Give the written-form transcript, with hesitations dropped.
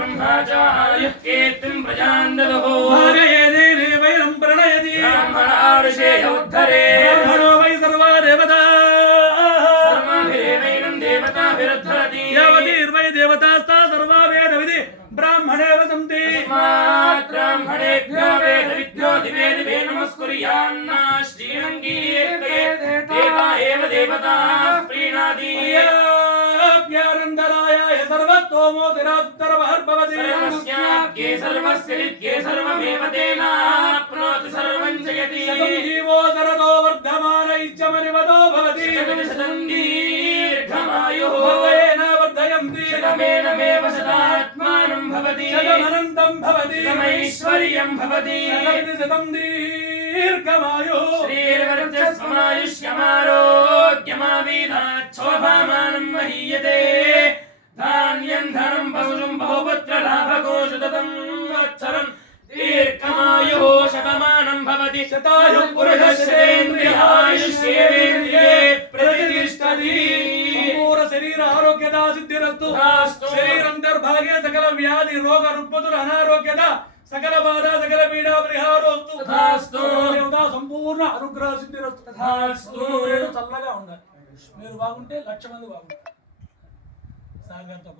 ब्रह्मा च आयुक्केत्तिं प्रजान्ददुः भागयेदे वैरं प्रणयति ब्राह्मणार्षे उद्धरे ब्रह्मणो वै सर्वा देवता सर्वाभिरेवैनं देवताभिरुद्धरति यावतीर्वै देवतास्ता सर्वा वेदविधि ब्राह्मणेव सन्ति तस्मात् ब्राह्मणेभ्यो वेदविद्यो दिवे दिवे नमस्कुर्यान्न श्रीरङ्गीर्तये देवा एव देवताः प्रीणाति प्यारन्दरायाय सर्वतोमोदिरात्तरमहर्भवति सर्वस्याप्ये सर्वस्य नित्ये सर्वमेव तेनाप्नोति सर्वं जयति शतं जीवो शरदो वर्धमानैश्चमनिवदो भवति शतं दीर्घमायुः वर्धयेन वर्धयन्ति शतमेनमेव शतात्मानं भवति शतमनन्तं भवति शतमैश्वर्यं भवति शतं दीर्घमायुः श्रीर्वर्चस्वमायुष्यमारोग्यमावीनाच्छोभामानं महीयते धान्यं धनं बहुशं बहुपुत्रलाभकोशदतं वत्सरं दीर्घमायुः शतमानं भवति शतायुः पुरुषश्रेन्द्रियायुष्येवेन्द्रिये प्रतिष्ठति संपूर्ण शरीर आरोग्यदा सिद्धिरस्तु शरीरंतर्भागे सकल व्याधि रोग रुग्मतुर अनारोग्यदा सकल बाधा सकल पीड़ा परिहारोस्तु तथास्तु దేవతా సంపూర్ణ అనుగ్రహ సిద్ధిరస్తు తథాస్తు చల్లగా ఉండాలి మీరు బాగుంటే లక్ష మంది బాగుంటారు సాగర్ తప్ప